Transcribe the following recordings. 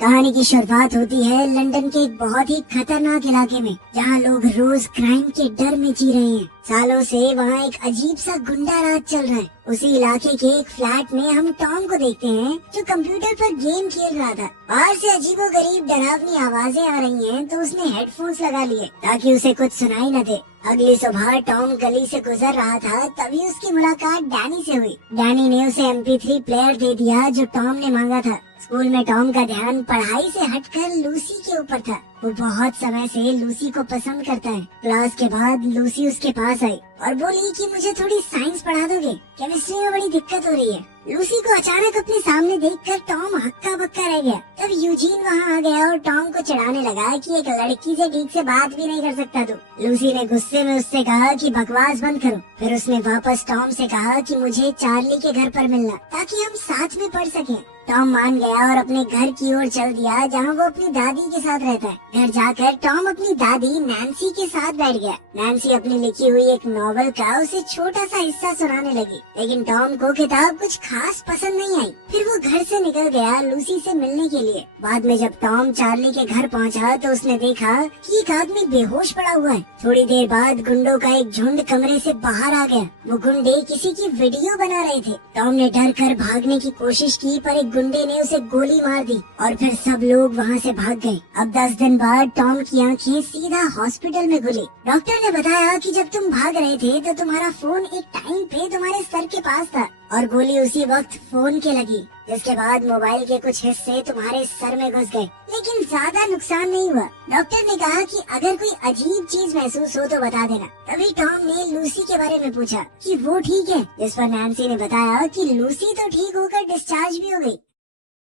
कहानी की शुरुआत होती है लंदन के एक बहुत ही खतरनाक इलाके में, जहाँ लोग रोज क्राइम के डर में जी रहे हैं। सालों से वहाँ एक अजीब सा गुंडा राज चल रहा है। उसी इलाके के एक फ्लैट में हम टॉम को देखते हैं, जो कंप्यूटर पर गेम खेल रहा था। बाहर से अजीबोगरीब डरावनी आवाजें आ रही हैं, तो उसने हेडफोन्स लगा लिए ताकि उसे कुछ सुनाई न दे। अगली सुबह टॉम गली से गुजर रहा था, तभी उसकी मुलाकात डैनी से हुई। डैनी ने उसे MP3 प्लेयर दे दिया जो टॉम ने मांगा था। स्कूल में टॉम का ध्यान पढ़ाई से हटकर लूसी के ऊपर था। वो बहुत समय से लूसी को पसंद करता है। क्लास के बाद लूसी उसके पास आई और बोली कि मुझे थोड़ी साइंस पढ़ा दोगे, केमिस्ट्री में बड़ी दिक्कत हो रही है। लूसी को अचानक अपने सामने देखकर टॉम हक्का बक्का रह गया। तब यूजीन वहाँ आ गया और टॉम को चिढ़ाने लगा कि एक लड़की से ठीक से बात भी नहीं कर सकता तू। लूसी ने गुस्से में उससे कहा कि बकवास बंद करो। फिर उसने वापस टॉम से कहा कि मुझे चार्ली के घर पर मिलना, ताकि हम साथ में पढ़ सकें। टॉम मान गया और अपने घर की ओर चल दिया, जहाँ वो अपनी दादी के साथ रहता है। घर जाकर टॉम अपनी दादी नैन्सी के साथ बैठ गया। नैन्सी अपनी लिखी हुई एक नॉवेल का उसे छोटा सा हिस्सा सुनाने लगी, लेकिन टॉम को किताब कुछ खास पसंद नहीं आई। फिर वो घर से निकल गया लूसी से मिलने के लिए। बाद में जब टॉम चार्ली के घर पहुंचा, तो उसने देखा कि एक आदमी बेहोश पड़ा हुआ है। थोड़ी देर बाद गुंडों का एक झुंड कमरे से बाहर आ गया। वो गुंडे किसी की वीडियो बना रहे थे। टॉम ने डर कर भागने की कोशिश की, पर एक गुंडे ने उसे गोली मार दी और फिर सब लोग वहाँ से भाग गए। अब 10 दिन बाद टॉम की आंखें सीधा हॉस्पिटल में खुली। डॉक्टर ने बताया कि जब तुम भाग रहे थे तो तुम्हारा फोन एक टाइम पे तुम्हारे सर के पास था और गोली उसी वक्त फोन के लगी, जिसके बाद मोबाइल के कुछ हिस्से तुम्हारे सर में घुस गए, लेकिन ज्यादा नुकसान नहीं हुआ। डॉक्टर ने कहा कि अगर कोई अजीब चीज महसूस हो तो बता देना। तभी टॉम ने लूसी के बारे में पूछा कि वो ठीक है, जिस पर नैन्सी ने बताया कि लूसी तो ठीक होकर डिस्चार्ज भी हो गई।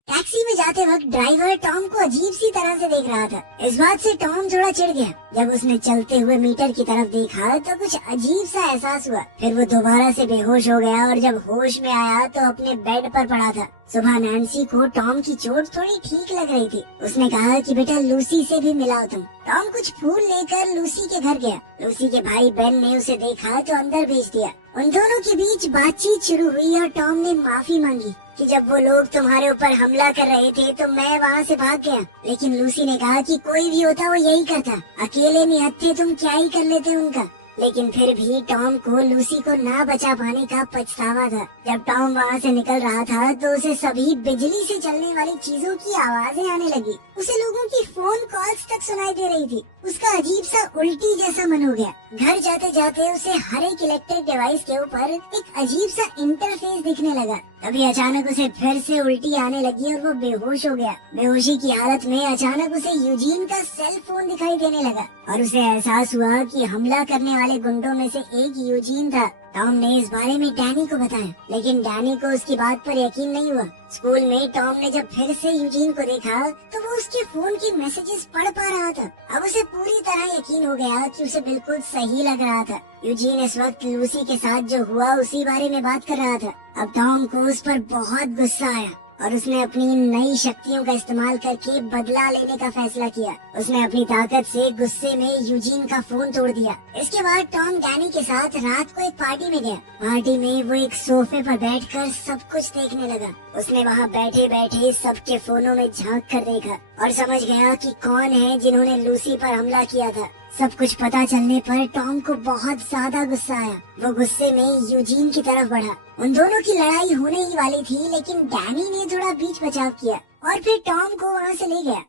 टैक्सी में जाते वक्त ड्राइवर टॉम को अजीब सी तरह से देख रहा था। इस बात से टॉम थोड़ा चिढ़ गया। जब उसने चलते हुए मीटर की तरफ देखा तो कुछ अजीब सा एहसास हुआ। फिर वो दोबारा से बेहोश हो गया और जब होश में आया तो अपने बेड पर पड़ा था। सुबह नैन्सी को टॉम की चोट थोड़ी ठीक लग रही थी। उसने कहा कि बेटा लूसी से भी मिलाओ तुम। टॉम कुछ फूल लेकर लूसी के घर गया। लूसी के भाई बेन ने उसे देखा तो अंदर भेज दिया। उन दोनों के बीच बातचीत शुरू हुई और टॉम ने माफी मांगी कि जब वो लोग तुम्हारे ऊपर हमला कर रहे थे तो मैं वहाँ से भाग गया। लेकिन लूसी ने कहा कि कोई भी होता वो यही करता, अकेले निहत्थे तुम क्या ही कर लेते उनका। लेकिन फिर भी टॉम को लूसी को ना बचा पाने का पछतावा था। जब टॉम वहाँ से निकल रहा था तो उसे सभी बिजली से चलने वाली चीजों की आवाजें आने लगी। उसे लोगों की फोन कॉल्स तक सुनाई दे रही थी। उसका अजीब सा उल्टी जैसा मन हो गया। घर जाते जाते उसे हर एक इलेक्ट्रिक डिवाइस के ऊपर एक अजीब सा इंटरफेस दिखने लगा। तभी अचानक उसे फिर से उल्टी आने लगी और वो बेहोश हो गया। बेहोशी की हालत में अचानक उसे यूजीन का सेल फोन दिखाई देने लगा और उसे एहसास हुआ कि हमला करने वाले गुंडों में से एक यूजीन था। टॉम ने इस बारे में डैनी को बताया, लेकिन डैनी को उसकी बात पर यकीन नहीं हुआ। स्कूल में टॉम ने जब फिर से यूजीन को देखा तो वो उसके फोन की मैसेजेस पढ़ पा रहा था। अब उसे पूरी तरह यकीन हो गया कि उसे बिल्कुल सही लग रहा था। यूजीन इस वक्त लूसी के साथ जो हुआ उसी बारे में बात कर रहा था। अब टॉम को उस पर बहुत गुस्सा आया और उसने अपनी नई शक्तियों का इस्तेमाल करके बदला लेने का फैसला किया। उसने अपनी ताकत से गुस्से में यूजीन का फोन तोड़ दिया। इसके बाद टॉम डैनी के साथ रात को एक पार्टी में गया। पार्टी में वो एक सोफे पर बैठकर सब कुछ देखने लगा। उसने वहाँ बैठे बैठे सबके फोनों में झांक कर देखा और समझ गया कि कौन है जिन्होंने लूसी पर हमला किया था। सब कुछ पता चलने पर टॉम को बहुत ज्यादा गुस्सा आया। वो गुस्से में यूजीन की तरफ बढ़ा। उन दोनों की लड़ाई होने ही वाली थी, लेकिन डैनी ने थोड़ा बीच बचाव किया और फिर टॉम को वहाँ से ले गया।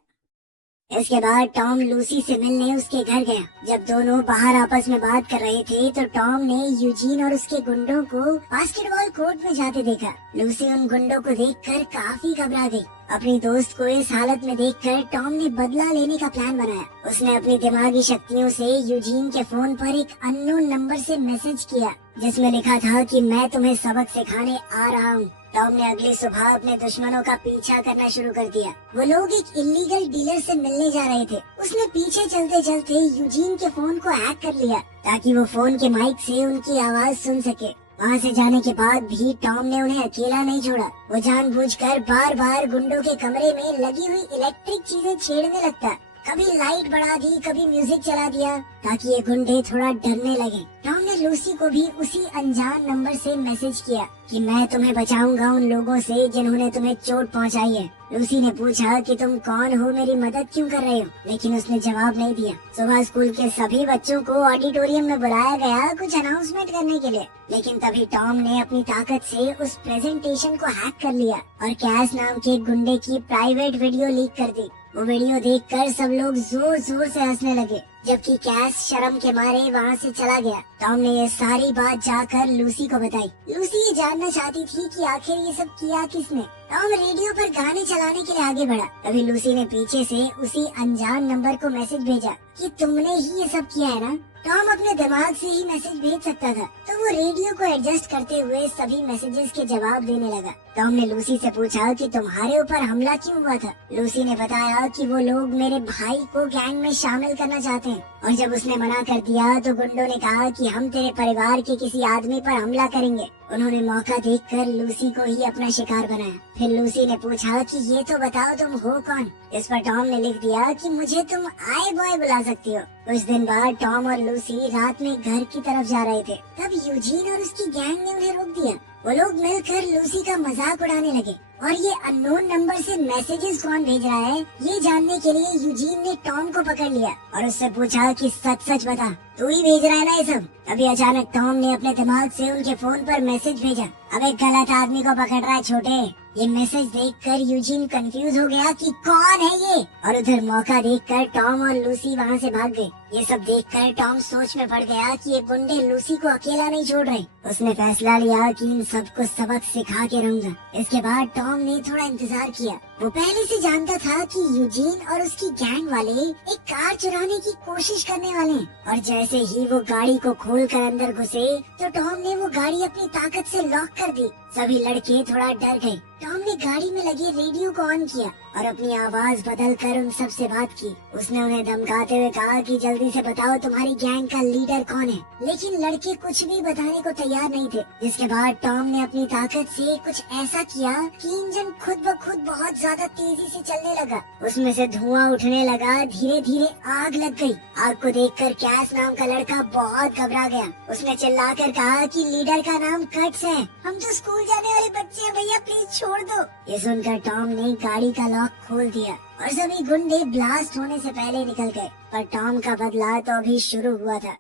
इसके बाद टॉम लूसी से मिलने उसके घर गया। जब दोनों बाहर आपस में बात कर रहे थे तो टॉम ने यूजीन और उसके गुंडों को बास्केटबॉल कोर्ट में जाते देखा। लूसी उन गुंडों को देखकर काफी घबरा गई। अपनी दोस्त को इस हालत में देखकर टॉम ने बदला लेने का प्लान बनाया। उसने अपनी दिमागी शक्तियों से यूजीन के फोन पर एक अननोन नंबर से मैसेज किया, जिसमें लिखा था कि मैं तुम्हें सबक सिखाने आ रहा हूँ। टॉम ने अगली सुबह अपने दुश्मनों का पीछा करना शुरू कर दिया। वो लोग एक इलीगल डीलर से मिलने जा रहे थे। उसने पीछे चलते चलते यूजीन के फोन को हैक कर लिया ताकि वो फोन के माइक से उनकी आवाज सुन सके। वहाँ से जाने के बाद भी टॉम ने उन्हें अकेला नहीं छोड़ा। वो जानबूझकर बार बार गुंडों के कमरे में लगी हुई इलेक्ट्रिक चीजें छेड़ने लगता। कभी लाइट बढ़ा दी, कभी म्यूजिक चला दिया, ताकि ये गुंडे थोड़ा डरने लगे। टॉम ने लूसी को भी उसी अनजान नंबर से मैसेज किया कि मैं तुम्हें बचाऊंगा उन लोगों से जिन्होंने तुम्हें चोट पहुंचाई है। लूसी ने पूछा कि तुम कौन हो, मेरी मदद क्यों कर रहे हो, लेकिन उसने जवाब नहीं दिया। सुबह स्कूल के सभी बच्चों को ऑडिटोरियम में बुलाया गया कुछ अनाउंसमेंट करने के लिए, लेकिन तभी टॉम ने अपनी ताकत से उस प्रेजेंटेशन को हैक कर लिया और कैस नाम के एक गुंडे की प्राइवेट वीडियो लीक कर दी। वो वीडियो देखकर सब लोग जोर जोर से हंसने लगे, जबकि कैस शर्म के मारे वहाँ से चला गया। टॉम ने ये सारी बात जाकर लूसी को बताई। लूसी ये जानना चाहती थी कि आखिर ये सब किया किसने। टॉम रेडियो पर गाने चलाने के लिए आगे बढ़ा, तभी लूसी ने पीछे से उसी अनजान नंबर को मैसेज भेजा कि तुमने ही ये सब किया है ना। टॉम अपने दिमाग से ही मैसेज भेज सकता था, तो वो रेडियो को एडजस्ट करते हुए सभी मैसेजेस के जवाब देने लगा। टॉम ने लूसी से पूछा कि तुम्हारे ऊपर हमला क्यों हुआ था। लूसी ने बताया कि वो लोग मेरे भाई को गैंग में शामिल करना चाहते हैं, और जब उसने मना कर दिया तो गुंडों ने कहा कि हम तेरे परिवार के किसी आदमी पर हमला करेंगे। उन्होंने मौका देखकर लूसी को ही अपना शिकार बनाया। फिर लूसी ने पूछा कि ये तो बताओ तुम हो कौन। इस पर टॉम ने लिख दिया कि मुझे तुम आई बॉय बुला सकती हो। कुछ दिन बाद टॉम और लूसी रात में घर की तरफ जा रहे थे, तब यूजीन और उसकी गैंग ने उन्हें रोक दिया। वो लोग मिलकर लूसी का मजाक उड़ाने लगे और ये अननोन नंबर से मैसेजेस कौन भेज रहा है ये जानने के लिए यूजीन ने टॉम को पकड़ लिया और उससे पूछा कि सच सच बता, तू ही भेज रहा है ना ये सब। तभी अचानक टॉम ने अपने दिमाग से उनके फोन पर मैसेज भेजा, अब एक गलत आदमी को पकड़ रहा है छोटे। ये मैसेज देखकर यूजीन कंफ्यूज हो गया कि कौन है ये, और उधर मौका देखकर टॉम और लूसी वहाँ से भाग गए। ये सब देखकर टॉम सोच में पड़ गया कि ये गुंडे लूसी को अकेला नहीं छोड़ रहे। उसने फैसला लिया कि इन सबको सबक सिखा के रहूंगा। इसके बाद टॉम ने थोड़ा इंतजार किया। वो पहले से जानता था कि यूजीन और उसकी गैंग वाले एक कार चुराने की कोशिश करने वाले हैं, और जैसे ही वो गाड़ी को खोलकर अंदर घुसे तो टॉम ने वो गाड़ी अपनी ताकत से लॉक कर दी। सभी लड़के थोड़ा डर गए। टॉम ने गाड़ी में लगे रेडियो को ऑन किया और अपनी आवाज बदलकर उन सब से बात की। उसने उन्हें धमकाते हुए कहा कि जल्दी से बताओ तुम्हारी गैंग का लीडर कौन है, लेकिन लड़के कुछ भी बताने को तैयार नहीं थे। जिसके बाद टॉम ने अपनी ताकत से कुछ ऐसा किया कि इंजन खुद ब खुद बहुत ज्यादा तेजी से चलने लगा। उसमें से धुआं उठने लगा, धीरे धीरे आग लग गई। आग को देखकर कैस नाम का लड़का बहुत घबरा गया। उसने चिल्लाकर कहा कि लीडर का नाम कट्स है, हम तो स्कूल जाने वाले बच्चे हैं, भैया प्लीज छोड़ दो। ये सुनकर टॉम ने गाड़ी का लॉक खोल दिया और सभी गुंडे ब्लास्ट होने से पहले निकल गए। पर टॉम का बदला तो अभी शुरू हुआ था।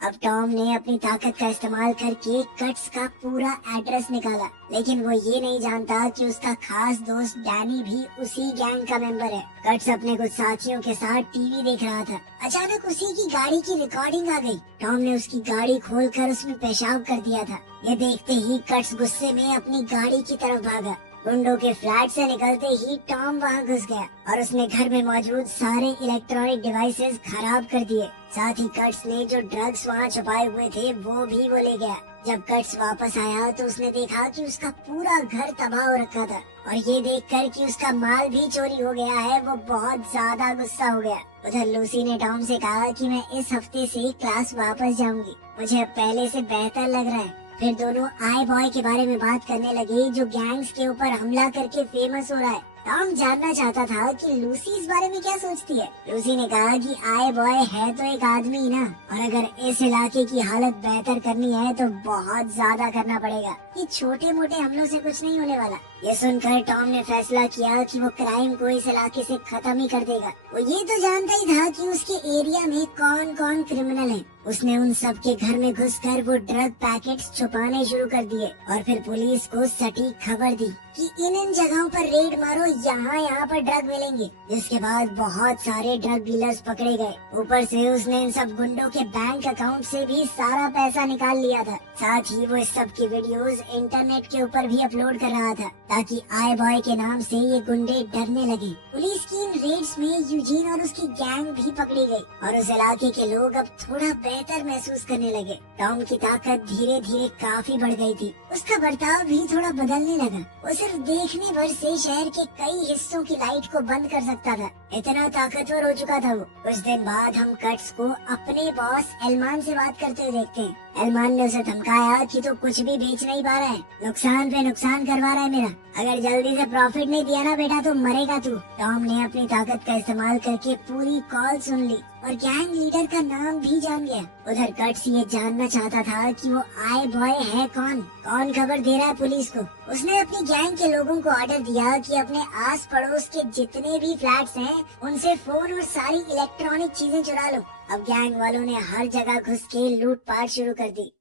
अब टॉम ने अपनी ताकत का इस्तेमाल करके कट्स का पूरा एड्रेस निकाला, लेकिन वो ये नहीं जानता कि उसका खास दोस्त डैनी भी उसी गैंग का मेंबर है। कट्स अपने कुछ साथियों के साथ टीवी देख रहा था। अचानक उसी की गाड़ी की रिकॉर्डिंग आ गई। टॉम ने उसकी गाड़ी खोलकर उसमें पेशाब कर दिया था। ये देखते ही कट्स गुस्से में अपनी गाड़ी की तरफ भागा। गुंडों के फ्लैट से निकलते ही टॉम वहाँ घुस गया और उसने घर में मौजूद सारे इलेक्ट्रॉनिक डिवाइसेस खराब कर दिए। साथ ही कट्स ने जो ड्रग्स वहाँ छुपाए हुए थे वो भी वो ले गया। जब कट्स वापस आया तो उसने देखा कि उसका पूरा घर तबाह हो रखा था, और ये देखकर कि उसका माल भी चोरी हो गया है वो बहुत ज्यादा गुस्सा हो गया। उधर लूसी ने टॉम से कहा कि मैं इस हफ्ते से क्लास वापस जाऊंगी, मुझे अब पहले से बेहतर लग रहा है। फिर दोनों आई बॉय के बारे में बात करने लगे जो गैंग्स के ऊपर हमला करके फेमस हो रहा है। टॉम जानना चाहता था कि लूसी इस बारे में क्या सोचती है। लूसी ने कहा कि आई बॉय है तो एक आदमी ही ना, और अगर इस इलाके की हालत बेहतर करनी है तो बहुत ज्यादा करना पड़ेगा। ये छोटे मोटे हमलों से कुछ नहीं होने वाला। ये सुनकर टॉम ने फैसला किया कि वो क्राइम को इस इलाके से खत्म ही कर देगा। वो ये तो जानता ही था कि उसके एरिया में कौन कौन क्रिमिनल है। उसने उन सब के घर में घुसकर वो ड्रग पैकेट्स छुपाने शुरू कर दिए और फिर पुलिस को सटीक खबर दी कि इन जगहों पर रेड मारो, यहाँ पर ड्रग मिलेंगे। जिसके बाद बहुत सारे ड्रग डीलर्स पकड़े गए। ऊपर से उसने इन सब गुंडों के बैंक अकाउंट से भी सारा पैसा निकाल लिया था। साथ ही वो इस सब की वीडियोस इंटरनेट के ऊपर भी अपलोड कर रहा था ताकि आई बॉय के नाम से ये गुंडे डरने लगे। पुलिस की इन रेड्स में यूजीन और उसकी गैंग भी पकड़ी गई और उस इलाके के लोग अब थोड़ा बेहतर महसूस करने लगे। टॉम की ताकत धीरे धीरे काफी बढ़ गई थी। उसका बर्ताव भी थोड़ा बदलने लगा। वो सिर्फ देखने भर से शहर के कई हिस्सों की लाइट को बंद कर सकता था। इतना ताकतवर हो चुका था वो। कुछ दिन बाद हम कट्स को अपने बॉस एलमान से बात करते हुए देखते हैं। एलमान ने उसे धमकाया कि तू कुछ भी बेच नहीं पा रहा है, नुकसान पे नुकसान करवा रहा है मेरा। अगर जल्दी से प्रॉफिट नहीं दिया ना बेटा तो मरेगा तू। टॉम ने अपनी ताकत का इस्तेमाल करके पूरी कॉल सुन ली। और गैंग लीडर का नाम भी जान गया। उधर कट्स ये जानना चाहता था कि वो आई बॉय है कौन खबर दे रहा है पुलिस को। उसने अपनी गैंग के लोगों को ऑर्डर दिया कि अपने आस पड़ोस के जितने भी फ्लैट्स हैं उनसे फोन और सारी इलेक्ट्रॉनिक चीजें चुरा लो। अब गैंग वालों ने हर जगह घुस के लूटपाट शुरू कर दी।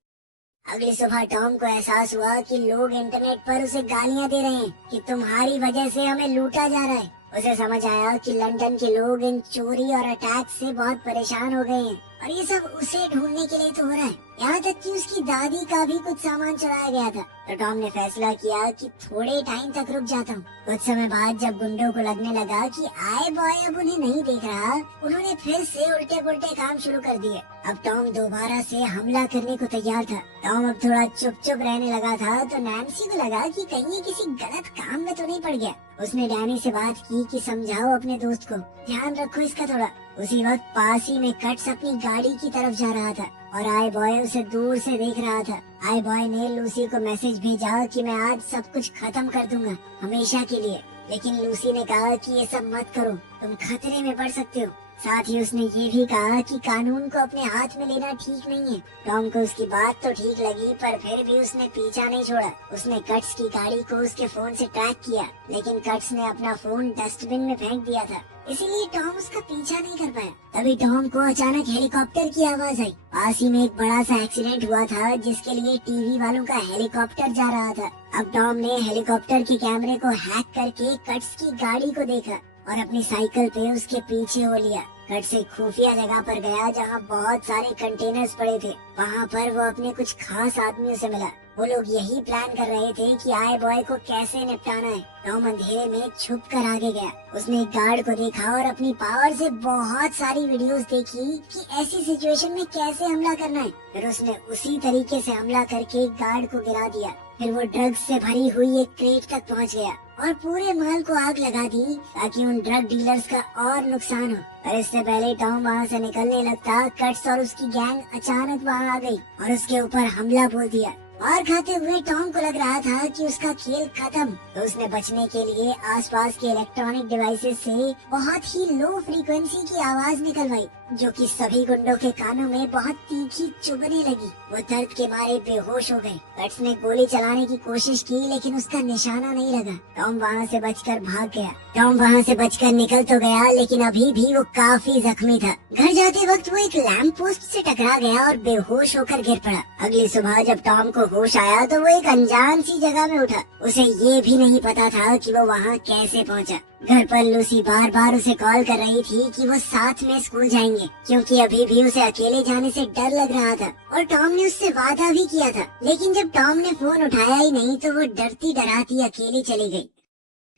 अगली सुबह टॉम को एहसास हुआ कि लोग इंटरनेट पर उसे गालियां दे रहे हैं कि तुम्हारी वजह से हमें लूटा जा रहा है। उसे समझ आया कि लंदन के लोग इन चोरी और अटैक से बहुत परेशान हो गए हैं और ये सब उसे ढूंढने के लिए तो हो रहा है। यहाँ तक कि उसकी दादी का भी कुछ सामान चुराया गया था। तो टॉम ने फैसला किया कि थोड़े टाइम तक रुक जाता हूँ। कुछ समय बाद जब गुंडों को लगने लगा कि आए बॉय अब उन्हें नहीं देख रहा, उन्होंने फिर से उल्टे पुल्टे काम शुरू कर दिए। अब टॉम दोबारा से हमला करने को तैयार था। टॉम अब थोड़ा चुप रहने लगा था तो नैन्सी को लगा कि कहीं ये किसी गलत काम में तो नहीं पड़ गया। उसने डैनी से बात की कि समझाओ अपने दोस्त को, ध्यान रखो इसका थोड़ा। उसी वक्त पास ही में कट्स अपनी गाड़ी की तरफ जा रहा था और आई बॉय उसे दूर से देख रहा था। आई बॉय ने लूसी को मैसेज भेजा कि मैं आज सब कुछ खत्म कर दूंगा हमेशा के लिए, लेकिन लूसी ने कहा कि ये सब मत करो, तुम खतरे में पड़ सकते हो। साथ ही उसने ये भी कहा कि कानून को अपने हाथ में लेना ठीक नहीं है। टॉम को उसकी बात तो ठीक लगी पर फिर भी उसने पीछा नहीं छोड़ा। उसने कट्स की गाड़ी को उसके फोन से ट्रैक किया, लेकिन कट्स ने अपना फोन डस्टबिन में फेंक दिया था, इसीलिए टॉम उसका पीछा नहीं कर पाया। तभी टॉम को अचानक हेलीकॉप्टर की आवाज आई। पास ही में एक बड़ा सा एक्सीडेंट हुआ था जिसके लिए टीवी वालों का हेलीकॉप्टर जा रहा था। अब टॉम ने हेलीकॉप्टर के कैमरे को हैक करके कट्स की गाड़ी को देखा और अपनी साइकिल पे उसके पीछे हो लिया। कट्स एक खुफिया जगह पर गया जहाँ बहुत सारे कंटेनर्स पड़े थे। वहाँ पर वो अपने कुछ खास आदमियों से मिला। वो लोग यही प्लान कर रहे थे कि आए बॉय को कैसे निपटाना है। टॉम अंधेरे में छुप कर आगे गया। उसने एक गार्ड को देखा और अपनी पावर से बहुत सारी वीडियोस देखी कि ऐसी सिचुएशन में कैसे हमला करना है। फिर उसने उसी तरीके से हमला करके एक गार्ड को गिरा दिया। फिर वो ड्रग्स से भरी हुई एक क्रेट तक पहुंच गया और पूरे माल को आग लगा दी ताकि उन ड्रग डीलर्स का और नुकसान हो। पर इससे पहले टॉम वहाँ से निकलने लगता, कट्स और उसकी गैंग अचानक वहाँ आ गई और उसके ऊपर हमला बोल दिया। और खाते हुए टॉम को लग रहा था कि उसका खेल खत्म, तो उसने बचने के लिए आसपास के इलेक्ट्रॉनिक डिवाइसेस से बहुत ही लो फ्रीक्वेंसी की आवाज निकलवाई, जो कि सभी गुंडों के कानों में बहुत तीखी चुभने लगी। वो दर्द के मारे बेहोश हो गए। कट्स ने गोली चलाने की कोशिश की लेकिन उसका निशाना नहीं लगा। टॉम वहाँ से बचकर भाग गया। टॉम वहाँ से बचकर निकल तो गया लेकिन अभी भी वो काफी जख्मी था। घर जाते वक्त वो एक लैंप पोस्ट से टकरा गया और बेहोश होकर गिर पड़ा। अगली सुबह जब टॉम को होश आया तो वो एक अनजान सी जगह में उठा। उसे ये भी नहीं पता था कि वो वहाँ कैसे पहुँचा। घर पर लूसी बार बार उसे कॉल कर रही थी कि वो साथ में स्कूल जाएंगे, क्योंकि अभी भी उसे अकेले जाने से डर लग रहा था और टॉम ने उससे वादा भी किया था। लेकिन जब टॉम ने फोन उठाया ही नहीं तो वो डरती डराती अकेली चली गई।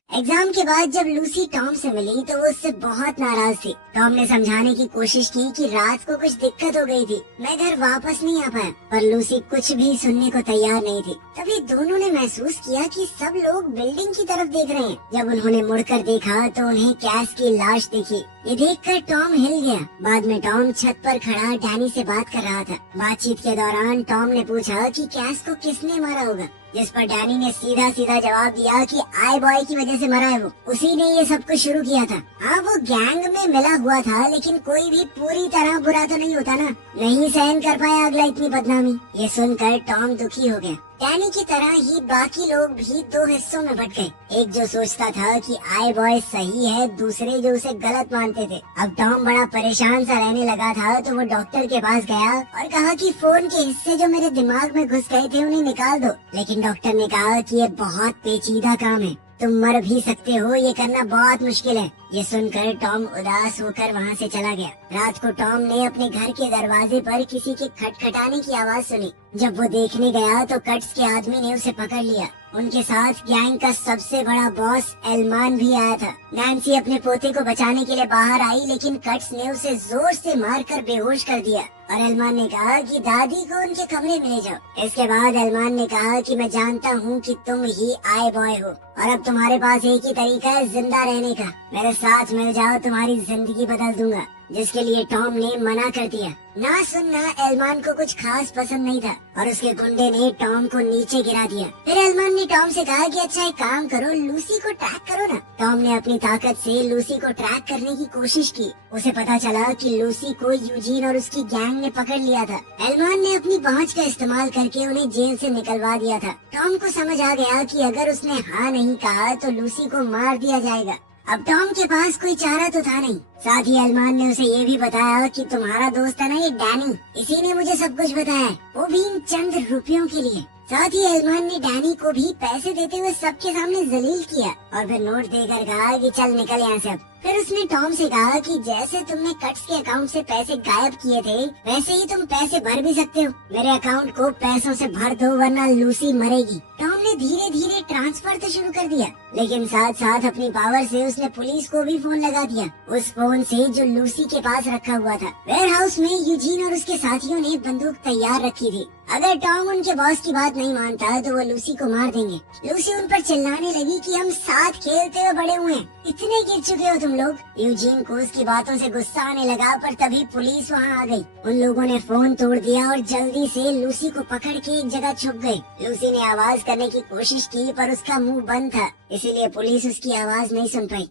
एग्जाम के बाद जब लूसी टॉम से मिली तो वो उससे बहुत नाराज थी। टॉम ने समझाने की कोशिश की कि रात को कुछ दिक्कत हो गई थी, मैं घर वापस नहीं आ पाया, पर लूसी कुछ भी सुनने को तैयार नहीं थी। तभी दोनों ने महसूस किया कि सब लोग बिल्डिंग की तरफ देख रहे हैं। जब उन्होंने मुड़कर देखा तो उन्हें कैस की लाश दिखी। ये देखकर टॉम हिल गया। बाद में टॉम छत पर खड़ा डैनी से बात कर रहा था। बातचीत के दौरान टॉम ने पूछा कि कैस को किसने मारा होगा, जिस पर डैनी ने सीधा सीधा जवाब दिया कि आई बॉय की वजह से मरा है वो, उसी ने ये सब कुछ शुरू किया था। हाँ वो गैंग में मिला हुआ था लेकिन कोई भी पूरी तरह बुरा तो नहीं होता ना, नहीं सहन कर पाया अगला इतनी बदनामी। ये सुनकर टॉम दुखी हो गया। डैनी की तरह ही बाकी लोग भी दो हिस्सों में बट गए। एक जो सोचता था कि आई बॉय सही है, दूसरे जो उसे गलत मानते थे। अब टॉम बड़ा परेशान सा रहने लगा था तो वो डॉक्टर के पास गया और कहा कि फोन के हिस्से जो मेरे दिमाग में घुस गए थे उन्हें निकाल दो। लेकिन डॉक्टर ने कहा कि ये बहुत पेचीदा काम है, तुम मर भी सकते हो, ये करना बहुत मुश्किल है। ये सुनकर टॉम उदास होकर वहाँ से चला गया। रात को टॉम ने अपने घर के दरवाजे पर किसी के खटखटाने की आवाज सुनी। जब वो देखने गया तो कट्स के आदमी ने उसे पकड़ लिया। उनके साथ गैंग का सबसे बड़ा बॉस एलमान भी आया था। नैन्सी अपने पोते को बचाने के लिए बाहर आई लेकिन कट्स ने उसे जोर से मारकर बेहोश कर दिया और एलमान ने कहा कि दादी को उनके कमरे में ले जाओ। इसके बाद एलमान ने कहा कि मैं जानता हूँ कि तुम ही आई बॉय हो और अब तुम्हारे पास एक ही तरीका है जिंदा रहने का, मेरे साथ मिल जाओ, तुम्हारी जिंदगी बदल दूंगा। जिसके लिए टॉम ने मना कर दिया। ना सुनना एलमान को कुछ खास पसंद नहीं था और उसके गुंडे ने टॉम को नीचे गिरा दिया। फिर एलमान ने टॉम से कहा कि अच्छा एक काम करो, लूसी को ट्रैक करो ना। टॉम ने अपनी ताकत से लूसी को ट्रैक करने की कोशिश की। उसे पता चला कि लूसी को यूजीन और उसकी गैंग ने पकड़ लिया था। एलमान ने अपनी पहुंच का इस्तेमाल करके उन्हें जेल से निकलवा दिया था। टॉम को समझ आ गया कि अगर उसने हाँ नहीं कहा तो लूसी को मार दिया जाएगा। अब टॉम के पास कोई चारा तो था नहीं। साथ ही एलमान ने उसे ये भी बताया कि तुम्हारा दोस्त है ना ये डैनी, इसी ने मुझे सब कुछ बताया, वो भी इन चंद रुपयों के लिए। साथ ही एलमान ने डैनी को भी पैसे देते हुए सबके सामने जलील किया और फिर नोट देकर कहा कि चल निकल यहाँ से। फिर उसने टॉम से कहा कि जैसे तुमने कट्स के अकाउंट से पैसे गायब किए थे वैसे ही तुम पैसे भर भी सकते हो। मेरे अकाउंट को पैसों से भर दो वरना लूसी मरेगी। टॉम ने धीरे धीरे ट्रांसफर तो शुरू कर दिया, लेकिन साथ साथ अपनी पावर से उसने पुलिस को भी फोन लगा दिया, उस फोन से जो लूसी के पास रखा हुआ था। वेयर हाउस में यूजीन और उसके साथियों ने बंदूक तैयार रखी थी। अगर टॉम उनके बॉस की बात नहीं मानता तो वो लूसी को मार देंगे। लूसी उन पर चिल्लाने लगी कि हम साथ खेलते हुए बड़े हुए हैं, इतने गिर चुके हो तुम लोग। यूजीन को उसकी बातों से गुस्सा आने लगा, पर तभी पुलिस वहाँ आ गई। उन लोगों ने फोन तोड़ दिया और जल्दी से लूसी को पकड़ के एक जगह छुप गए। लूसी ने आवाज करने की कोशिश की पर उसका मुंह बंद था, इसीलिए पुलिस उसकी आवाज नहीं सुन पाई।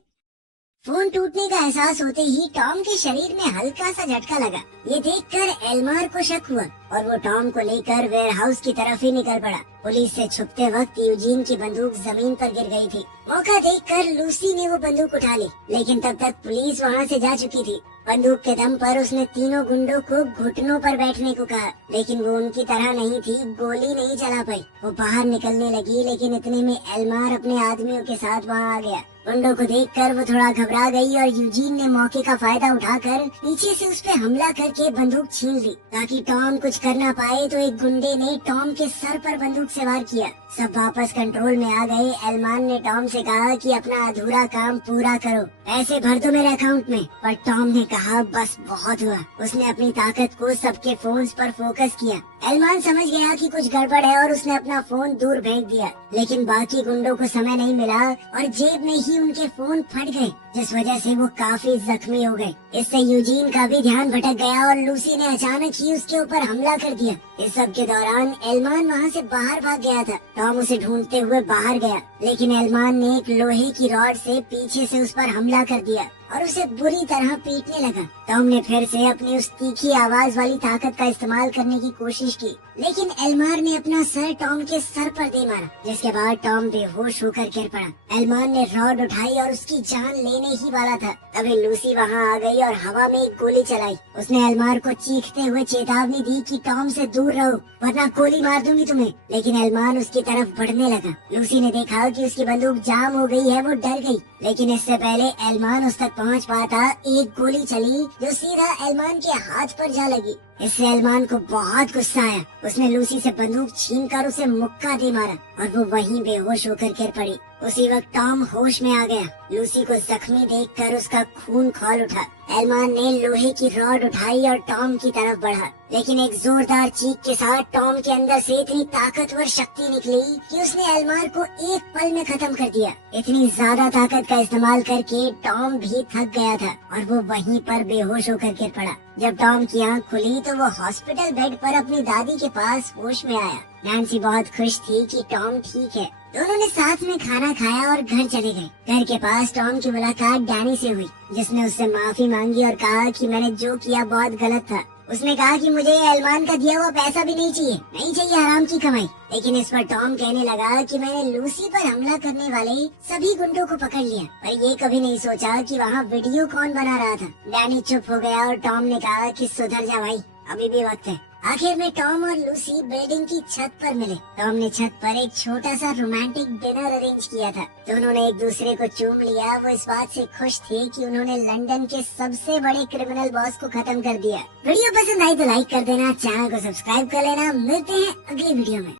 फोन टूटने का एहसास होते ही टॉम के शरीर में हल्का सा झटका लगा। ये देखकर एल्मार को शक हुआ और वो टॉम को लेकर वेयर हाउस की तरफ ही निकल पड़ा। पुलिस से छुपते वक्त यूजीन की बंदूक जमीन पर गिर गई थी। मौका देखकर लूसी ने वो बंदूक उठा ली, लेकिन तब तक पुलिस वहाँ से जा चुकी थी। बंदूक के दम पर उसने तीनों गुंडों को घुटनों पर बैठने को कहा, लेकिन वो उनकी तरह नहीं थी, गोली नहीं चला पाई। वो बाहर निकलने लगी, लेकिन इतने में एल्मार अपने आदमियों के साथ वहाँ आ गया। गुंडों को देखकर वो थोड़ा घबरा गई और यूजीन ने मौके का फायदा उठाकर नीचे से उस पे हमला करके बंदूक छीन ली। ताकि टॉम कुछ कर ना पाए तो एक गुंडे ने टॉम के सर पर बंदूक से वार किया। सब वापस कंट्रोल में आ गए। एल्मान ने टॉम से कहा कि अपना अधूरा काम पूरा करो, पैसे भर दो मेरे अकाउंट में। पर टॉम ने कहा बस बहुत हुआ। उसने अपनी ताकत को सबके फोन्स पर फोकस किया। एल्मान समझ गया कि कुछ गड़बड़ है और उसने अपना फोन दूर फेंक दिया, लेकिन बाकी गुंडों को समय नहीं मिला और जेब में ही उनके फोन फट गए, जिस वजह से वो काफी जख्मी हो गए। इससे यूजीन का भी ध्यान भटक गया और लूसी ने अचानक ही उसके ऊपर हमला कर दिया। इस सब के दौरान एल्मान वहाँ से बाहर भाग गया था। टॉम उसे ढूंढते हुए बाहर गया, लेकिन एल्मान ने एक लोहे की रॉड से पीछे से उस पर हमला कर दिया और उसे बुरी तरह पीटने लगा। टॉम ने फिर से अपनी उस तीखी आवाज वाली ताकत का इस्तेमाल करने की कोशिश की, लेकिन एल्मार ने अपना सर टॉम के सर पर दे मारा, जिसके बाद टॉम बेहोश होकर गिर पड़ा। एल्मार ने रॉड उठाई और उसकी जान लेने ही वाला था, तभी लूसी वहाँ आ गई और हवा में एक गोली चलाई। उसने एल्मार को चीखते हुए चेतावनी दी कि टॉम से दूर रहो वरना गोली मार दूंगी तुम्हें, लेकिन एल्मार उसकी तरफ बढ़ने लगा। लूसी ने देखा कि उसकी बंदूक जाम हो गई है, वो डर गई, लेकिन इससे पहले एल्मान उस तक पहुंच पाता एक गोली चली जो सीधा एल्मान के हाथ पर जा लगी। इससे एल्मान को बहुत गुस्सा आया। उसने लूसी से बंदूक छीनकर उसे मुक्का दे मारा और वो वहीं बेहोश होकर गिर पड़ी। उसी वक्त टॉम होश में आ गया। लूसी को जख्मी देखकर उसका खून खौल उठा। एल्मान ने लोहे की रॉड उठाई और टॉम की तरफ बढ़ा, लेकिन एक जोरदार चीख के साथ टॉम के अंदर से इतनी ताकतवर शक्ति निकली कि उसने एल्मार को एक पल में खत्म कर दिया। इतनी ज्यादा ताकत का इस्तेमाल करके टॉम भी थक गया था और वो वहीं पर बेहोश होकर गिर पड़ा। जब टॉम की आंख खुली तो वो हॉस्पिटल बेड पर अपनी दादी के पास होश में आया। नैन्सी बहुत खुश थी कि टॉम ठीक है। दोनों ने साथ में खाना खाया और घर चले गए। घर के पास टॉम की मुलाकात डैनी से हुई, जिसने उससे माफी मांगी और कहा कि मैंने जो किया बहुत गलत था। उसने कहा कि मुझे एल्मान का दिया हुआ पैसा भी नहीं चाहिए हराम की कमाई। लेकिन इस पर टॉम कहने लगा कि मैंने लूसी पर हमला करने वाले सभी गुंडों को पकड़ लिया, पर ये कभी नहीं सोचा कि वहाँ वीडियो कौन बना रहा था। डैनी चुप हो गया और टॉम ने कहा कि सुधर जा भाई, अभी भी वक्त है। आखिर में टॉम और लूसी बिल्डिंग की छत पर मिले। टॉम ने छत पर एक छोटा सा रोमांटिक डिनर अरेंज किया था। दोनों ने एक दूसरे को चूम लिया। वो इस बात से खुश थे कि उन्होंने लंदन के सबसे बड़े क्रिमिनल बॉस को खत्म कर दिया। वीडियो पसंद आई तो लाइक कर देना, चैनल को सब्सक्राइब कर लेना। मिलते हैं अगली वीडियो में।